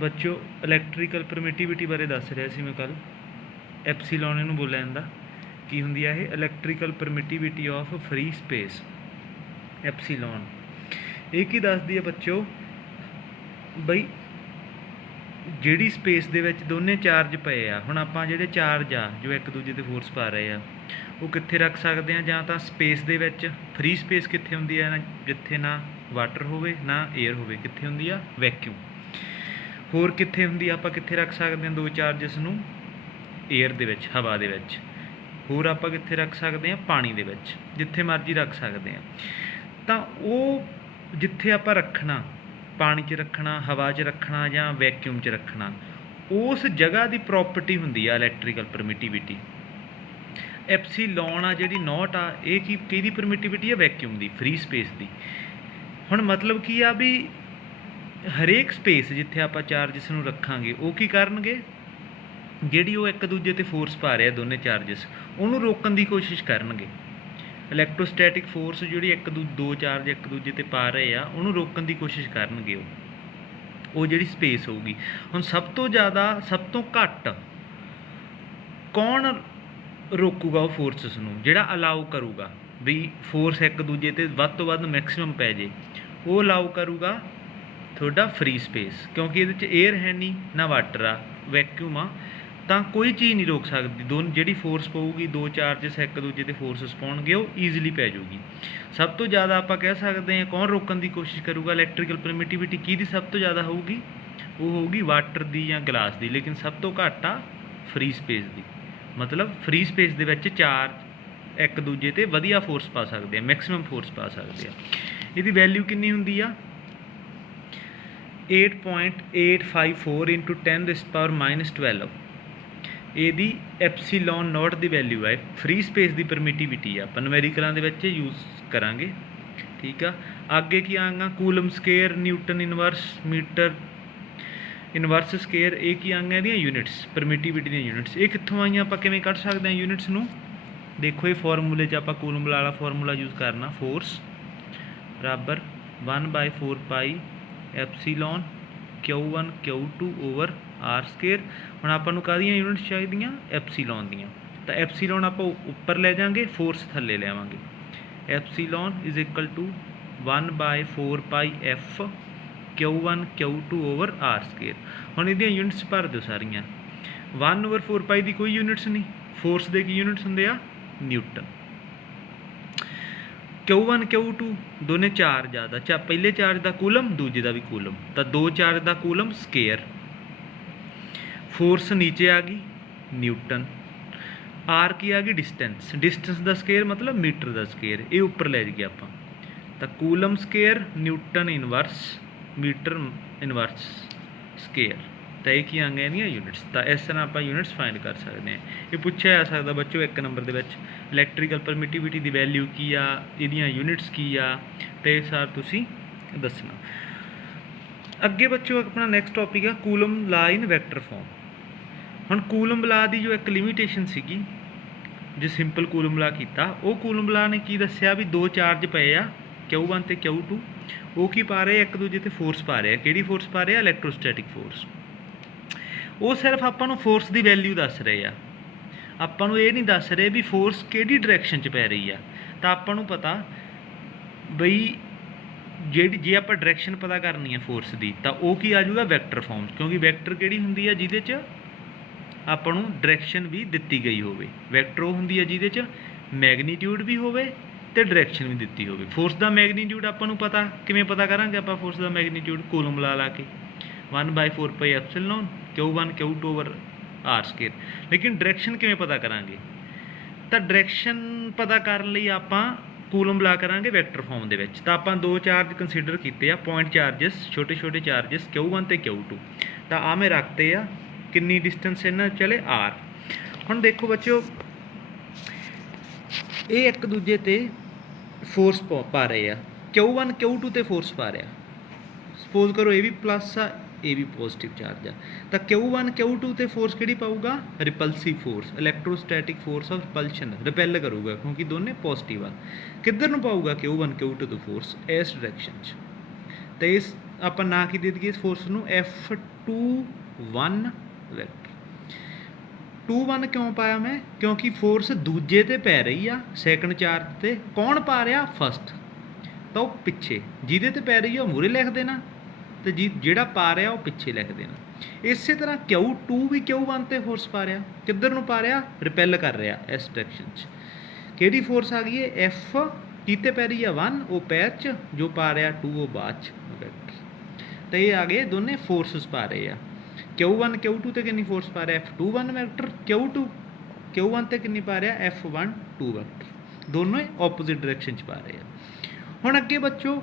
ਬੱਚੋ ਇਲੈਕਟ੍ਰੀਕਲ ਪਰਮਿਟਿਵਿਟੀ ਬਾਰੇ ਦੱਸ ਰਿਹਾ ਸੀ ਮੈਂ ਕੱਲ। ਐਪਸੀਲੋਨ ਇਹਨੂੰ ਬੋਲਿਆ ਜਾਂਦਾ। ਕੀ ਹੁੰਦੀ ਆ ਇਹ? Electrical permittivity of free space, epsilon. ਇਹ ਕੀ ਦੱਸਦੀ ਆ ਬੱਚੋ ਬਈ ਜਿਹੜੀ ਸਪੇਸ ਦੇ ਵਿੱਚ ਦੋਨੇ ਚਾਰਜ ਪਏ ਆ, ਹੁਣ ਆਪਾਂ ਜਿਹੜੇ ਚਾਰਜ ਆ ਜੋ ਇੱਕ ਦੂਜੇ 'ਤੇ ਫੋਰਸ ਪਾ ਰਹੇ ਆ ਉਹ ਕਿੱਥੇ ਰੱਖ ਸਕਦੇ ਆ? ਜਾਂ ਤਾਂ ਸਪੇਸ ਦੇ ਵਿੱਚ। ਫਰੀ ਸਪੇਸ ਕਿੱਥੇ ਹੁੰਦੀ ਆ? ਜਿੱਥੇ ਨਾ ਵਾਟਰ ਹੋਵੇ ਨਾ ਏਅਰ ਹੋਵੇ। ਕਿੱਥੇ ਹੁੰਦੀ ਆ? ਵੈਕਿਊਮ। ਹੋਰ ਕਿੱਥੇ ਹੁੰਦੀ ਆ? ਆਪਾਂ ਕਿੱਥੇ ਰੱਖ ਸਕਦੇ ਹਾਂ ਦੋ ਚਾਰਜਸ ਨੂੰ? ਏਅਰ ਦੇ ਵਿੱਚ, ਹਵਾ ਦੇ ਵਿੱਚ। ਹੋਰ ਆਪਾਂ ਕਿੱਥੇ ਰੱਖ ਸਕਦੇ ਹਾਂ? ਪਾਣੀ ਦੇ ਵਿੱਚ। ਜਿੱਥੇ ਮਰਜ਼ੀ ਰੱਖ ਸਕਦੇ ਹਾਂ। ਤਾਂ ਉਹ ਜਿੱਥੇ ਆਪਾਂ ਰੱਖਣਾ, ਪਾਣੀ 'ਚ ਰੱਖਣਾ, ਹਵਾ 'ਚ ਰੱਖਣਾ ਜਾਂ ਵੈਕਿਊਮ 'ਚ ਰੱਖਣਾ, ਉਸ ਜਗ੍ਹਾ ਦੀ ਪ੍ਰੋਪਰਟੀ ਹੁੰਦੀ ਆ ਇਲੈਕਟ੍ਰੀਕਲ ਪਰਮਿਟਿਵਿਟੀ। ਐਪਸੀਲੋਨ ਆ ਜਿਹੜੀ ਨੋਟ ਆ, ਇਹ ਕਿਹਦੀ ਪਰਮਿਟਿਵਿਟੀ ਆ? ਵੈਕਿਊਮ ਦੀ, ਫਰੀ ਸਪੇਸ ਦੀ। ਹੁਣ ਮਤਲਬ ਕੀ ਆ ਵੀ ਹਰੇਕ ਸਪੇਸ ਜਿੱਥੇ ਆਪਾਂ ਚਾਰਜਸ ਨੂੰ ਰੱਖਾਂਗੇ ਉਹ ਕੀ ਕਰਨਗੇ? ਜਿਹੜੀ ਉਹ ਇੱਕ ਦੂਜੇ 'ਤੇ ਫੋਰਸ ਪਾ ਰਿਹਾ ਦੋਨੇ ਚਾਰਜਸ, ਉਹਨੂੰ ਰੋਕਣ ਦੀ ਕੋਸ਼ਿਸ਼ ਕਰਨਗੇ। ਇਲੈਕਟ੍ਰੋਸਟੈਟਿਕ ਫੋਰਸ ਜਿਹੜੀ ਦੋ ਚਾਰਜ ਇੱਕ ਦੂਜੇ 'ਤੇ ਪਾ ਰਹੇ ਆ ਉਹਨੂੰ ਰੋਕਣ ਦੀ ਕੋਸ਼ਿਸ਼ ਕਰਨਗੇ ਉਹ ਜਿਹੜੀ ਸਪੇਸ ਹੋਊਗੀ। ਹੁਣ ਸਭ ਤੋਂ ਜ਼ਿਆਦਾ, ਸਭ ਤੋਂ ਘੱਟ ਕੌਣ ਰੋਕੂਗਾ ਉਹ ਫੋਰਸਸ ਨੂੰ? ਜਿਹੜਾ ਅਲਾਉ ਕਰੂਗਾ ਵੀ ਫੋਰਸ ਇੱਕ ਦੂਜੇ 'ਤੇ ਵੱਧ ਤੋਂ ਵੱਧ ਮੈਕਸਿਮਮ ਪੈ ਜੇ, ਉਹ ਅਲਾਉ ਕਰੂਗਾ ਤੁਹਾਡਾ ਫਰੀ ਸਪੇਸ। ਕਿਉਂਕਿ ਇਹਦੇ 'ਚ ਏਅਰ ਹੈ ਨਹੀਂ ਨਾ ਵਾਟਰ ਆ, ਵੈਕਿਊਮ ਆ, ਤਾਂ ਕੋਈ ਚੀਜ਼ ਨਹੀਂ ਰੋਕ ਸਕਦੀ। ਜਿਹੜੀ ਫੋਰਸ ਪਊਗੀ, ਦੋ ਚਾਰਜਸ ਇੱਕ ਦੂਜੇ 'ਤੇ ਫੋਰਸਸ ਪਾਉਣਗੇ, ਉਹ ਈਜ਼ੀਲੀ ਪੈ ਜਾਊਗੀ। ਸਭ ਤੋਂ ਜ਼ਿਆਦਾ ਆਪਾਂ ਕਹਿ ਸਕਦੇ ਹਾਂ ਕੌਣ ਰੋਕਣ ਦੀ ਕੋਸ਼ਿਸ਼ ਕਰੂਗਾ? ਇਲੈਕਟ੍ਰੀਕਲ ਪਰਮਿਟਿਵਿਟੀ ਕਿਹਦੀ ਸਭ ਤੋਂ ਜ਼ਿਆਦਾ ਹੋਊਗੀ? ਉਹ ਹੋਊਗੀ ਵਾਟਰ ਦੀ ਜਾਂ ਗਲਾਸ ਦੀ। ਲੇਕਿਨ ਸਭ ਤੋਂ ਘੱਟ ਆ ਫਰੀ ਸਪੇਸ ਦੀ। ਮਤਲਬ ਫਰੀ ਸਪੇਸ ਦੇ ਵਿੱਚ ਚਾਰਜ ਇੱਕ ਦੂਜੇ 'ਤੇ ਵਧੀਆ ਫੋਰਸ ਪਾ ਸਕਦੇ ਆ, ਮੈਕਸਿਮਮ ਫੋਰਸ ਪਾ ਸਕਦੇ ਆ। ਇਹਦੀ ਵੈਲਿਊ ਕਿੰਨੀ ਹੁੰਦੀ ਆ? 8.854 × 10⁻⁻12 ਇਹਦੀ ਐਪਸੀਲੋਨ ਨੋਟ ਦੀ ਵੈਲਿਊ ਹੈ। ਫਰੀ ਸਪੇਸ ਦੀ ਪਰਮਿਟਿਵਿਟੀ ਆ, ਆਪਾਂ ਨੂਮੈਰੀਕਲਾਂ ਦੇ ਵਿੱਚ ਯੂਜ਼ ਕਰਾਂਗੇ। ਠੀਕ ਆ। ਅੱਗੇ ਕੀ ਆਂਗਾ? Coulomb square, newton inverse, metre inverse square. ਇਹ ਕੀ ਆਂਗਾ? ਇਹਦੀਆਂ ਯੂਨਿਟਸ, ਪਰਮਿਟਿਵਿਟੀ ਦੀਆਂ ਯੂਨਿਟਸ। ਇਹ ਕਿੱਥੋਂ ਆਈਆਂ? ਆਪਾਂ ਕਿਵੇਂ ਕੱਢ ਸਕਦੇ ਹਾਂ ਯੂਨਿਟਸ ਨੂੰ? ਦੇਖੋ ਇਹ ਫਾਰਮੂਲੇ 'ਚ ਆਪਾਂ ਕੂਲਮ ਵਾਲਾ ਫਾਰਮੂਲਾ ਯੂਜ਼ ਕਰਨਾ। ਫੋਰਸ ਬਰਾਬਰ 1/4 ਪਾਈ ਐਪਸੀਲੋਨ Q1 Q2 R ਸਕੇਅਰ। ਹੁਣ ਆਪਾਂ ਨੂੰ ਕਾਹਦੀਆਂ ਯੂਨਿਟਸ ਚਾਹੀਦੀਆਂ? ਐਪਸੀਲੋਨ ਦੀਆਂ। ਤਾਂ ਐਪਸੀਲੋਨ ਆਪਾਂ ਉੱਪਰ ਲੈ ਜਾਵਾਂਗੇ, ਫੋਰਸ ਥੱਲੇ ਲਿਆਵਾਂਗੇ। ਐਪਸੀਲੋਨ = 1/4 ਪਾਈ F Q1 Q2 R square. ਹੁਣ ਇਹਦੀਆਂ ਯੂਨਿਟਸ ਭਰ ਦਿਓ ਸਾਰੀਆਂ। 1/4 ਪਾਈ ਦੀ ਕੋਈ ਯੂਨਿਟਸ ਨਹੀਂ। ਫੋਰਸ ਦੇ ਕੀ ਯੂਨਿਟਸ ਹੁੰਦੇ ਆ? ਨਿਊਟਨ। Q1 Q2 ਦੋਨੇ ਚਾਰਜ ਆ, ਦਾ ਪਹਿਲੇ ਚਾਰਜ ਦਾ ਕੂਲਮ, ਦੂਜੇ ਦਾ ਵੀ ਕੂਲਮ, ਤਾਂ ਦੋ ਚਾਰਜ ਦਾ ਕੂਲਮ ਸਕੇਅਰ। ਫੋਰਸ ਨੀਚੇ ਆ ਗਈ ਨਿਊਟਨ। ਆਰ ਕੀ ਆ ਗਈ? ਡਿਸਟੈਂਸ। ਡਿਸਟੈਂਸ ਦਾ ਸਕੇਅਰ ਮਤਲਬ ਮੀਟਰ ਦਾ ਸਕੇਅਰ। ਇਹ ਉੱਪਰ ਲੈ ਜਾਈਏ ਆਪਾਂ, ਤਾਂ coulomb square, newton inverse, metre inverse square. ਤਾਂ ਇਹ ਕੀ ਆ ਗਈਆਂ ਇਹਦੀਆਂ ਯੂਨਿਟਸ। ਤਾਂ ਇਸ ਤਰ੍ਹਾਂ ਆਪਾਂ ਯੂਨਿਟਸ ਫਾਈਂਡ ਕਰ ਸਕਦੇ ਹਾਂ। ਇਹ ਪੁੱਛਿਆ ਜਾ ਸਕਦਾ ਬੱਚੋ 1 ਨੰਬਰ ਦੇ ਵਿੱਚ, ਇਲੈਕਟ੍ਰੀਕਲ ਪਰਮਿਟਿਵਿਟੀ ਦੀ ਵੈਲਿਊ ਕੀ ਆ, ਇਹਦੀਆਂ ਯੂਨਿਟਸ ਕੀ ਆ, ਅਤੇ ਇਹ ਸਾਰ ਤੁਸੀਂ ਦੱਸਣਾ। ਅੱਗੇ ਬੱਚੋ ਆਪਣਾ ਨੈਕਸਟ ਟੋਪਿਕ ਆ ਕੂਲਮ ਲਾ ਇਨ ਵੈਕਟਰ ਫੋਰਮ। ਹੁਣ ਕੂਲਮ ਲਾ ਦੀ ਜੋ ਇੱਕ ਲਿਮੀਟੇਸ਼ਨ ਸੀਗੀ, ਜੇ ਸਿੰਪਲ ਕੂਲਮ ਲਾ ਕੀਤਾ, ਉਹ ਕੂਲਮ ਲਾ ਨੇ ਕੀ ਦੱਸਿਆ ਵੀ ਦੋ ਚਾਰਜ ਪਏ ਆ Q1 ਅਤੇ Q2, ਉਹ ਕੀ ਪਾ ਰਹੇ? ਇੱਕ ਦੂਜੇ 'ਤੇ ਫੋਰਸ ਪਾ ਰਹੇ ਆ। ਕਿਹੜੀ ਫੋਰਸ ਪਾ ਰਹੇ ਆ? Electrostatic force. ਉਹ ਸਿਰਫ ਆਪਾਂ ਨੂੰ ਫੋਰਸ ਦੀ ਵੈਲਿਊ ਦੱਸ ਰਹੇ ਆ, ਆਪਾਂ ਨੂੰ ਇਹ ਨਹੀਂ ਦੱਸ ਰਹੇ ਵੀ ਫੋਰਸ ਕਿਹੜੀ ਡਾਇਰੈਕਸ਼ਨ 'ਚ ਪੈ ਰਹੀ ਆ। ਤਾਂ ਆਪਾਂ ਨੂੰ ਪਤਾ ਬਈ ਜੇ ਆਪਾਂ ਡਾਇਰੈਕਸ਼ਨ ਪਤਾ ਕਰਨੀ ਆ ਫੋਰਸ ਦੀ, ਤਾਂ ਉਹ ਕੀ ਆ ਜਾਊਗਾ? Vector farm. ਕਿਉਂਕਿ ਵੈਕਟਰ ਕਿਹੜੀ ਹੁੰਦੀ ਆ? ਜਿਹਦੇ 'ਚ ਆਪਾਂ ਨੂੰ ਡਾਇਰੈਕਸ਼ਨ ਵੀ ਦਿੱਤੀ ਗਈ ਹੋਵੇ। ਵੈਕਟਰ ਉਹ ਹੁੰਦੀ ਆ ਜਿਹਦੇ 'ਚ ਮੈਗਨੀਟਿਊਡ ਵੀ ਹੋਵੇ ਅਤੇ ਡਾਇਰੈਕਸ਼ਨ ਵੀ ਦਿੱਤੀ ਹੋਵੇ। ਫੋਰਸ ਦਾ ਮੈਗਨੀਟਿਊਡ ਆਪਾਂ ਨੂੰ ਪਤਾ, ਕਿਵੇਂ ਪਤਾ ਕਰਾਂਗੇ ਆਪਾਂ ਫੋਰਸ ਦਾ ਮੈਗਨੀਟਿਊਡ? ਕੂਲਮ ਲਾ ਕੇ 1/4 ਪਾਈ ਐਪਸੀਲੋਨ Q1 Q2 R ਸਕੇਅਰ। ਲੇਕਿਨ ਡਾਇਰੈਕਸ਼ਨ ਕਿਵੇਂ ਪਤਾ ਕਰਾਂਗੇ? ਤਾਂ ਡਾਇਰੈਕਸ਼ਨ ਪਤਾ ਕਰਨ ਲਈ ਆਪਾਂ ਕੂਲਮ ਲਾ ਕਰਾਂਗੇ ਵੈਕਟਰ ਫਾਰਮ ਦੇ ਵਿੱਚ। ਤਾਂ ਆਪਾਂ ਦੋ ਚਾਰਜ ਕੰਸੀਡਰ ਕੀਤੇ ਆ, ਪੁਆਇੰਟ ਚਾਰਜਸ, ਛੋਟੇ ਛੋਟੇ ਚਾਰਜਸ Q1 ਅਤੇ Q2। ਤਾਂ ਆਹ ਮੈਂ ਰੱਖਤੇ ਆ। ਕਿੰਨੀ ਡਿਸਟੈਂਸ ਇਹਨਾਂ ਚਲੇ? R। ਹੁਣ ਦੇਖੋ ਬੱਚਿਓ, ਇਹ ਇੱਕ ਦੂਜੇ 'ਤੇ ਫੋਰਸ ਪਾ ਰਹੇ ਆ। Q1 Q2 'ਤੇ ਫੋਰਸ ਪਾ ਰਿਹਾ। ਸਪੋਜ਼ ਕਰੋ ਇਹ ਵੀ ਪਲੱਸ ਆ, ਇਹ ਵੀ ਪੋਜ਼ੀਟਿਵ ਚਾਰਜ ਆ। ਤਾਂ Q1 Q2 ਤੇ ਫੋਰਸ ਕਿਹੜੀ ਪਾਊਗਾ? Repulsive force, electrostatic force of repulsion, repel ਕਰੂਗਾ ਕਿਉਂਕਿ ਦੋਨੇ ਪੋਜ਼ਿਟਿਵ ਆ। ਕਿੱਧਰ ਨੂੰ ਪਾਊਗਾ Q1 Q2 ਤੋਂ ਫੋਰਸ? ਇਸ ਡਾਇਰੈਕਸ਼ਨ 'ਚ। ਤਾਂ ਇਸ ਆਪਾਂ ਨਾ ਕੀ ਦੇ ਦਈਏ ਇਸ ਫੋਰਸ ਨੂੰ F21 ਵੈਕਟਰ। 21 ਕਿਉਂ ਪਾਇਆ ਮੈਂ? ਕਿਉਂਕਿ ਫੋਰਸ ਦੂਜੇ ਤੇ ਪੈ ਰਹੀ ਆ, ਸੈਕੰਡ ਚਾਰਜ ਤੇ। ਕੌਣ ਪਾ ਰਿਹਾ? ਫਸਟ। ਤਾਂ ਉਹ ਪਿੱਛੇ, ਜਿਹਦੇ ਤੇ ਪੈ ਰਹੀ ਆ ਉਹ ਮੂਹਰੇ ਲਿਖ ਦੇਣਾ, ਤੇ ਜਿਹੜਾ ਪਾ ਰਿਹਾ ਉਹ ਪਿੱਛੇ ਲਿਖ ਦੇਣਾ। ਇਸੇ ਤਰ੍ਹਾਂ Q2 ਵੀ Q1 ਤੇ ਫੋਰਸ ਪਾ ਰਿਹਾ। ਕਿੱਧਰ ਨੂੰ ਪਾ ਰਿਹਾ? ਰਿਪੈਲ ਕਰ ਰਿਹਾ ਇਸ ਡਾਇਰੈਕਸ਼ਨ 'ਚ। ਕਿਹੜੀ ਫੋਰਸ ਆ ਗਈ ਹੈ? F ਕੀਤੇ ਪੈ ਰਹੀ ਆ 1, ਉਹ ਪੈਰ 'ਚ, ਜੋ ਪਾ ਰਿਹਾ 2 ਉਹ ਬਾਅਦ 'ਚ ਵੈਕਟਰ। ਤਾਂ ਇਹ ਆ ਗਏ ਦੋਨੇ ਫੋਰਸਿਸ ਪਾ ਰਹੇ ਆ। Q1 Q2 ਤੇ ਕਿੰਨੀ ਫੋਰਸ ਪਾ ਰਿਹਾ? F21 vector. Q2 Q1 ਤੇ ਕਿੰਨੀ ਪਾ ਰਿਹਾ? F12 vector. ਦੋਨੋਂ ਆਪੋਜ਼ਿਟ ਡਾਇਰੈਕਸ਼ਨ 'ਚ ਪਾ ਰਹੇ ਆ। ਹੁਣ ਅੱਗੇ ਬੱਚੋ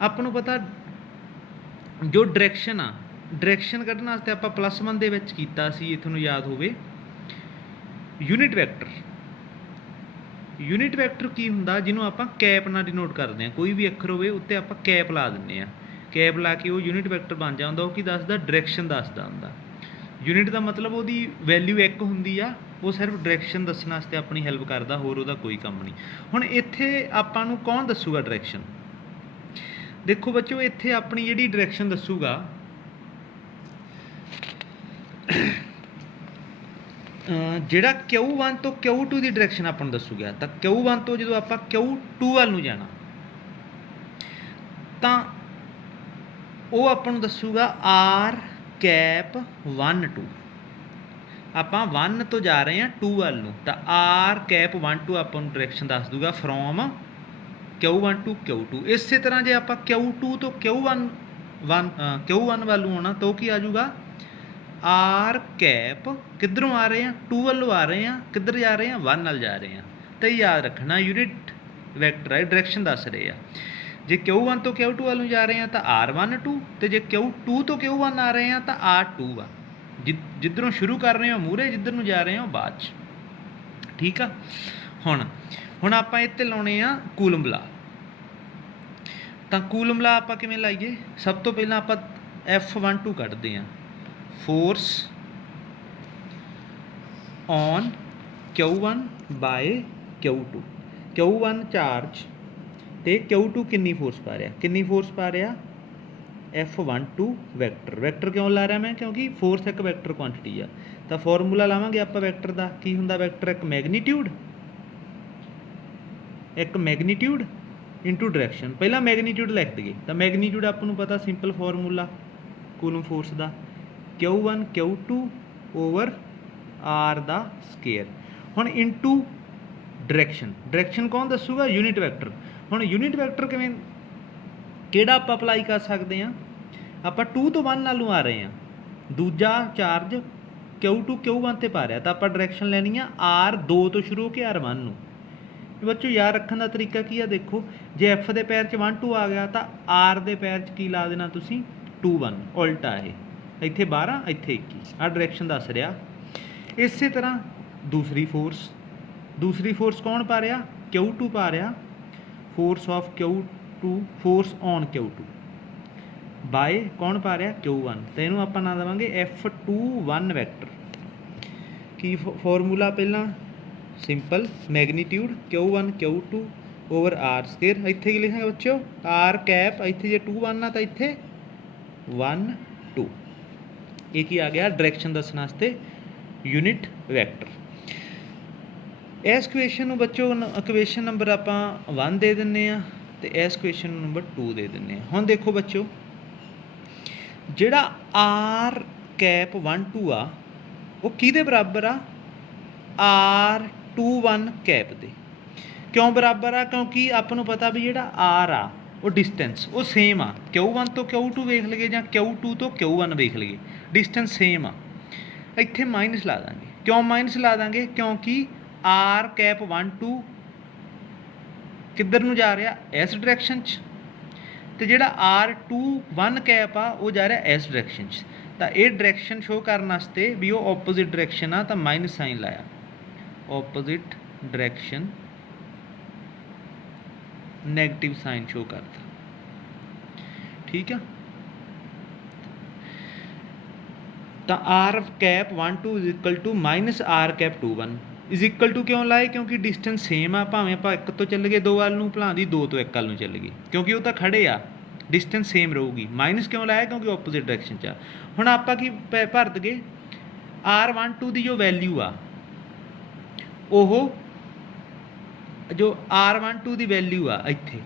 ਆਪਾਂ ਨੂੰ ਪਤਾ ਜੋ ਡਾਇਰੈਕਸ਼ਨ ਆ, ਡਾਇਰੈਕਸ਼ਨ ਕੱਢਣ ਵਾਸਤੇ ਆਪਾਂ +1 ਦੇ ਵਿੱਚ ਕੀਤਾ ਸੀ, ਇਹ ਤੁਹਾਨੂੰ ਯਾਦ ਹੋਵੇ, ਯੂਨਿਟ ਵੈਕਟਰ। ਯੂਨਿਟ ਵੈਕਟਰ ਕੀ ਹੁੰਦਾ? ਜਿਹਨੂੰ ਆਪਾਂ ਕੈਪ ਨਾਲ ਡਿਨੋਟ ਕਰਦੇ ਹਾਂ। ਕੋਈ ਵੀ ਅੱਖਰ ਹੋਵੇ ਉੱਤੇ ਆਪਾਂ ਕੈਪ ਲਾ ਦਿੰਦੇ ਹਾਂ। ਕੈਪ ਲਾ ਕੇ ਉਹ ਯੂਨਿਟ ਵੈਕਟਰ ਬਣ ਜਾਂਦਾ। ਉਹ ਕੀ ਦੱਸਦਾ? ਡਾਇਰੈਕਸ਼ਨ ਦੱਸਦਾ ਹੁੰਦਾ। ਯੂਨਿਟ ਦਾ ਮਤਲਬ ਉਹਦੀ ਵੈਲਿਊ 1 ਹੁੰਦੀ ਆ, ਉਹ ਸਿਰਫ ਡਾਇਰੈਕਸ਼ਨ ਦੱਸਣ ਵਾਸਤੇ ਆਪਣੀ ਹੈਲਪ ਕਰਦਾ, ਹੋਰ ਉਹਦਾ ਕੋਈ ਕੰਮ ਨਹੀਂ। ਹੁਣ ਇੱਥੇ ਆਪਾਂ ਨੂੰ ਕੌਣ ਦੱਸੂਗਾ ਡਾਇਰੈਕਸ਼ਨ? ਦੇਖੋ ਬੱਚੋ, ਇੱਥੇ ਆਪਣੀ ਜਿਹੜੀ ਡਾਇਰੈਕਸ਼ਨ ਦੱਸੂਗਾ, ਜਿਹੜਾ Q1 ਤੋਂ Q2 ਦੀ ਡਾਇਰੈਕਸ਼ਨ ਆਪਾਂ ਨੂੰ ਦੱਸੂਗਾ। ਤਾਂ Q1 ਤੋਂ ਜਦੋਂ ਆਪਾਂ Q2 ਵੱਲ ਨੂੰ ਜਾਣਾ, ਤਾਂ ਉਹ ਆਪਾਂ ਨੂੰ ਦੱਸੂਗਾ R⁻1 2। ਆਪਾਂ 1 ਤੋਂ ਜਾ ਰਹੇ ਹਾਂ 2 ਵੱਲ ਨੂੰ, ਤਾਂ R⁻1 2 ਆਪਾਂ ਨੂੰ ਡਾਇਰੈਕਸ਼ਨ ਦੱਸ ਦੂਗਾ ਫਰੋਮ Q1 to Q2। ਇਸੇ ਤਰ੍ਹਾਂ ਜੇ ਆਪਾਂ Q2 ਤੋਂ Q1 ਵੱਲ ਨੂੰ ਆਉਣਾ, ਤਾਂ ਉਹ ਕੀ ਆ ਜਾਊਗਾ? R⁻, ਕਿੱਧਰੋਂ ਆ ਰਹੇ ਹਾਂ? 2 ਵੱਲੋਂ ਆ ਰਹੇ ਹਾਂ। ਕਿੱਧਰ ਜਾ ਰਹੇ ਹਾਂ? 1 ਨਾਲ ਜਾ ਰਹੇ ਹਾਂ। ਤਾਂ ਯਾਦ ਰੱਖਣਾ, ਯੂਨਿਟ ਵੈਕਟਰ ਹੈ, ਡਾਇਰੈਕਸ਼ਨ ਦੱਸ ਰਹੇ ਆ। ਜੇ Q1 ਤੋਂ Q2 ਵੱਲ ਨੂੰ ਜਾ ਰਹੇ ਹਾਂ ਤਾਂ R12, ਤੇ ਜੇ Q2 ਤੋਂ Q1 ਆ ਰਹੇ ਹਾਂ ਤਾਂ R2 ਆ। ਜਿੱਧਰੋਂ ਸ਼ੁਰੂ ਕਰ ਰਹੇ ਹੋ ਮੂਹਰੇ, ਜਿੱਧਰ ਨੂੰ ਜਾ ਰਹੇ ਹੋ ਬਾਅਦ 'ਚ। ਠੀਕ ਆ। ਹੁਣ ਆਪਾਂ ਇੱਥੇ ਲਾਉਣੇ ਆ ਕੂਲਮ ਲਾ। ਤਾਂ ਕੂਲਮ ਲਾ ਆਪਾਂ ਕਿਵੇਂ ਲਾਈਏ? ਸਭ ਤੋਂ ਪਹਿਲਾਂ ਆਪਾਂ F12 ਕੱਢਦੇ ਹਾਂ। Force on Q1 bye Q2। Q1 charge ਤੇ Q2 ਕਿੰਨੀ ਫੋਰਸ ਪਾ ਰਿਹਾ? ਕਿੰਨੀ ਫੋਰਸ ਪਾ ਰਿਹਾ? F12 vector. ਵੈਕਟਰ ਕਿਉਂ ਲਾ ਰਿਹਾ ਮੈਂ? ਕਿਉਂਕਿ ਫੋਰਸ ਇੱਕ ਵੈਕਟਰ ਕੁਆਂਟਿਟੀ ਆ। ਤਾਂ ਫਾਰਮੂਲਾ ਲਾਵਾਂਗੇ ਆਪਾਂ ਵੈਕਟਰ ਦਾ। ਕੀ ਹੁੰਦਾ ਵੈਕਟਰ? ਇੱਕ ਮੈਗਨੀਟਿਊਡ ਇਨਟੂ ਡਾਇਰੈਕਸ਼ਨ। ਪਹਿਲਾਂ ਮੈਗਨੀਟਿਊਡ ਲਿਖ ਦਈਏ। ਤਾਂ ਮੈਗਨੀਟਿਊਡ ਆਪਾਂ ਨੂੰ ਪਤਾ, ਸਿੰਪਲ ਫਾਰਮੂਲਾ ਕੂਲਮ ਫੋਰਸ ਦਾ, Q1 Q2 ਓਵਰ R ਦਾ ਸਕੇਅਰ। ਹੁਣ ਇਨਟੂ ਡਾਇਰੈਕਸ਼ਨ। ਡਾਇਰੈਕਸ਼ਨ ਕੌਣ ਦੱਸੂਗਾ? Unit vector. ਹੁਣ ਯੂਨਿਟ ਵੈਕਟਰ ਕਿਹੜਾ ਆਪਾਂ ਅਪਲਾਈ ਕਰ ਸਕਦੇ ਹਾਂ? ਆਪਾਂ 2 ਤੋਂ 1 ਨਾਲ ਨੂੰ ਆ ਰਹੇ ਹਾਂ, ਦੂਜਾ ਚਾਰਜ Q2 Q1 ਤੇ ਪਾ ਰਿਹਾ, ਤਾਂ ਆਪਾਂ ਡਾਇਰੈਕਸ਼ਨ ਲੈਣੀ ਆ R2 ਤੋਂ ਸ਼ੁਰੂ ਹੋ ਕੇ R1 ਨੂੰ। ਬੱਚੋ ਯਾਦ ਰੱਖਣ ਦਾ ਤਰੀਕਾ ਕੀ ਆ? ਦੇਖੋ, ਜੇ F ਦੇ ਪੈਰ 'ਚ 1 2 ਆ ਗਿਆ ਤਾਂ R ਦੇ ਪੈਰ 'ਚ ਕੀ ਲਾ ਦੇਣਾ ਤੁਸੀਂ? 2 1। ਉਲਟਾ ਇਹ ਇੱਥੇ 12 ਇੱਥੇ 21। ਆਹ ਡਾਇਰੈਕਸ਼ਨ ਦੱਸ ਰਿਹਾ। ਇਸੇ ਤਰ੍ਹਾਂ ਦੂਸਰੀ ਫੋਰਸ ਕੌਣ ਪਾ ਰਿਹਾ? Q2 ਪਾ ਰਿਹਾ। Force of Q2, force on Q2 by ਕੌਣ ਪਾ ਰਿਹਾ? Q1। ਤਾਂ ਇਹਨੂੰ ਆਪਾਂ ਨਾਂ ਦੇਵਾਂਗੇ F21 ਵੈਕਟਰ। ਕੀ ਫਾਰਮੂਲਾ? ਪਹਿਲਾਂ simple magnitude Q1 Q2 over R square. ਇੱਥੇ ਕੀ ਲਿਖਾਂਗੇ ਬੱਚੋ? R⁻, ਇੱਥੇ ਜੇ 2 1 ਆ ਤਾਂ ਇੱਥੇ 1 2। ਇਹ ਕੀ ਆ ਗਿਆ? ਡਾਇਰੈਕਸ਼ਨ ਦੱਸਣ ਵਾਸਤੇ ਯੂਨਿਟ ਵੈਕਟਰ। ਇਸ ਇਕੁਏਸ਼ਨ ਨੂੰ ਬੱਚੋ ਇਕੁਏਸ਼ਨ ਨੰਬਰ ਆਪਾਂ 1 ਦੇ ਦਿੰਦੇ ਹਾਂ, ਤੇ ਇਸ ਇਕੁਏਸ਼ਨ ਨੂੰ ਨੰਬਰ 2 ਦੇ ਦਿੰਦੇ ਹਾਂ। ਹੁਣ ਦੇਖੋ ਬੱਚੋ, ਜਿਹੜਾ R⁻1 2 ਆ ਉਹ ਕਿਹਦੇ ਬਰਾਬਰ ਆ? R21 ਕੈਪ ਦੇ। ਕਿਉਂ ਬਰਾਬਰ ਆ? ਕਿਉਂਕਿ ਆਪਾਂ ਨੂੰ ਪਤਾ ਵੀ ਜਿਹੜਾ R ਆ ਉਹ ਡਿਸਟੈਂਸ ਉਹ ਸੇਮ ਆ। Q1 ਤੋਂ Q2 ਵੇਖ ਲਈਏ ਜਾਂ Q2 ਤੋਂ Q1 ਵੇਖ ਲਈਏ, ਡਿਸਟੈਂਸ ਸੇਮ ਆ। ਇੱਥੇ ਮਾਈਨਸ ਲਾ ਦਾਂਗੇ। ਕਿਉਂ ਮਾਈਨਸ ਲਾ ਦਾਂਗੇ? ਕਿਉਂਕਿ R⁻1 2 ਕਿੱਧਰ ਨੂੰ ਜਾ ਰਿਹਾ? ਇਸ ਡਾਇਰੈਕਸ਼ਨ 'ਚ, ਤੇ ਜਿਹੜਾ R21 ਕੈਪ ਆ ਉਹ ਜਾ ਰਿਹਾ ਇਸ ਡਾਇਰੈਕਸ਼ਨ 'ਚ। ਤਾਂ ਇਹ ਡਾਇਰੈਕਸ਼ਨ ਸ਼ੋਅ ਕਰਨ ਵਾਸਤੇ ਵੀ ਉਹ ਆਪੋਜ਼ਿਟ ਡਾਇਰੈਕਸ਼ਨ ਆ, ਤਾਂ ਮਾਈਨਸ ਸਾਈਨ ਲਾਇਆ। Opposite direction negative sign show ਕਰਦਾ। ਠੀਕ ਆ। ਤਾਂ R⁻1 2 is equal to minus R⁻21 is equal to ਕਿਉਂ ਲਾਏ? ਕਿਉਂਕਿ ਡਿਸਟੈਂਸ ਸੇਮ ਆ। ਭਾਵੇਂ ਆਪਾਂ 1 ਤੋਂ ਚੱਲ ਗਏ 2 ਵੱਲ ਨੂੰ, ਭਲਾਂ ਦੀ 2 ਤੋਂ 1 ਵੱਲ ਨੂੰ ਚੱਲ ਗਏ, ਕਿਉਂਕਿ ਉਹ ਤਾਂ ਖੜੇ ਆ। Distance same रहूगी। माइनस क्यों लाया, क्योंकि ओपोजिट डायरैक्शन च हुण आपां की भर दगे R12 की जो वैल्यू आ ओह जो R12 की वैल्यू आ इत्थे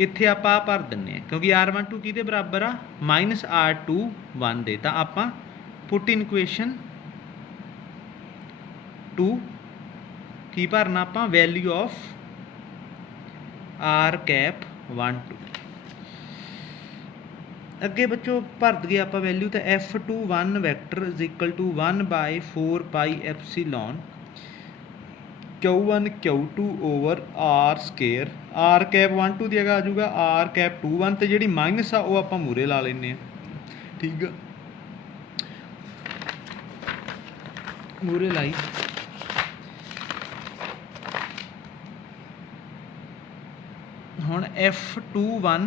इत्थे आपां भर दिंने आ, क्योंकि R12 किहदे बराबर आ -R21 दे। तां आपां पुट इन इक्वेशन 2 की भरना आपां वैल्यू ऑफ R12। अगे बच्चों भर दईए आप वैल्यू, तो F21 vector is equal to 1/4πε Q1 Q2 over R square. R cap 12 की जगह आ जाऊगा R कैप 21, तो जी माइनस आ वो आप मूरे ला लें। ठीक है, मूरे लाई हुण F21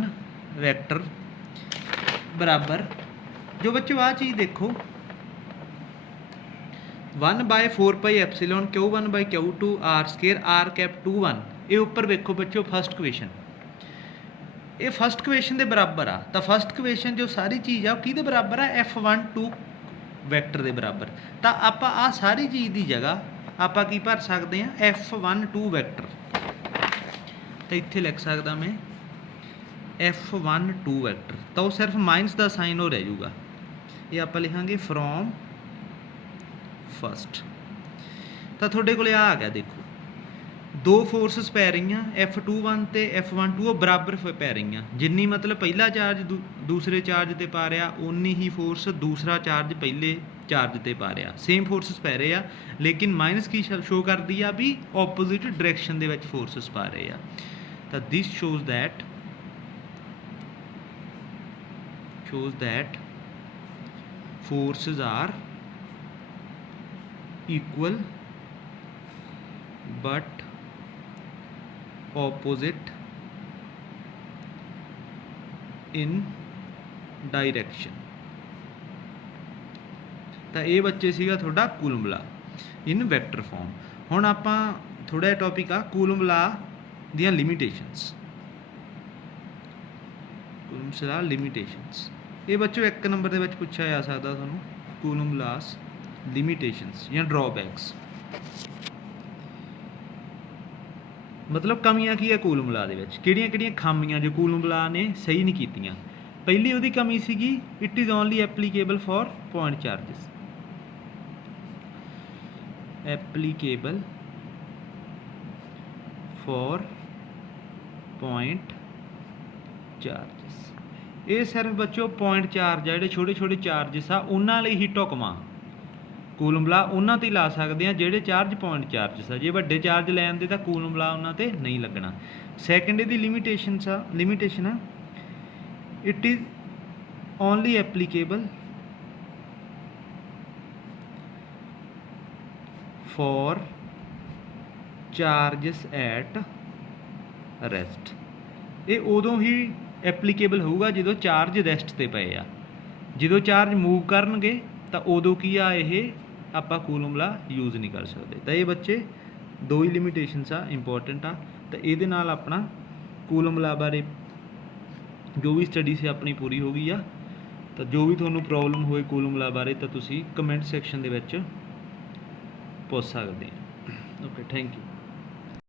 वैक्टर बराबर जो बच्चों आ चीज़ देखो 1/4πε Q1/Q2 R square R cap 21, ये उपर वेखो बच्चों फस्ट इक्वेशन, ये फस्ट इक्वेशन के बराबर आ। तो फस्ट इक्वेशन जो सारी चीज़ आ कि बराबर आ F12 वैक्टर के बराबर। तो आप आ सारी चीज़ की जगह आप की भर सकते हैं F12 वैक्टर। तो इत्थे लिख सकदा मैं F12 वैक्टर, तो सिर्फ माइनस का साइन हो रह जाऊगा। ये आप लिखांगे फ्रॉम फस्ट। तो थोड़े को आ गया, देखो दो फोर्सिस पै रही F21 तो F12 बराबर पै रही, जिन्नी मतलब पहला चार्ज दूसरे चार्ज से पा रहा उन्नी ही फोर्स दूसरा चार्ज पहले चार्ज से पा रहा। सेम फोर्सिस पै रहे हैं, लेकिन माइनस की शो करती है भी ओपोजिट डायरैक्शन दे विच फोर्सिस पा रहे हैं। तो this shows that forces are equal but opposite in direction। तो ये बच्चे सीगा थोड़ा कूलम ला इन वैक्टर फॉर्म। हुण आपां थोड़ा टॉपिक आ कूलम ला दियां लिमिटेशनस। कूलम्स ला लिमिटेशनस ये बच्चों एक नंबर दे विच पूछा जा सकदा तुहानूं, कूलम लास लिमिटेशनस या ड्रॉबैक्स। मतलब कमियां की है कूलम ला दे विच, किहड़ियां-किहड़ियां खामियां जो कूलम ला ने सही नहीं कीतियां। पहली उहदी कमी सीगी it is only applicable for point charges. Applicable for point charges, ये सिर्फ बच्चों पॉइंट चार्ज है, जो छोटे छोटे चार्जिस आ उन्होंने ही ढुकमा कूलम ला उन्होंने ते ला सकते हैं जोड़े चार्ज पॉइंट चार्जिस आ। जे वड्डे चार्ज लैन दे तां कूलम ला उन्होंने ते नहीं लगना। सैकेंड दी लिमिटेशन आ it is only applicable for charges at rest. ये उदों ही एप्लीकेबल होगा जो चार्ज रेस्ट से पे आ, जो चार्ज मूव करनगे तो उदों की आ ये आपां कूलम ला यूज़ नहीं कर सकते। तो ये बच्चे दो ही लिमिटेशनस आ इंपोर्टेंट आ। तो ये अपना कूलम ला बारे जो भी स्टडी से अपनी पूरी हो गई आ। तो जो भी तुहानूं प्रॉब्लम होए कूलम ला बारे तो तुसीं कमेंट सैक्शन दे विच पुछ सकदे। Okay, thank you.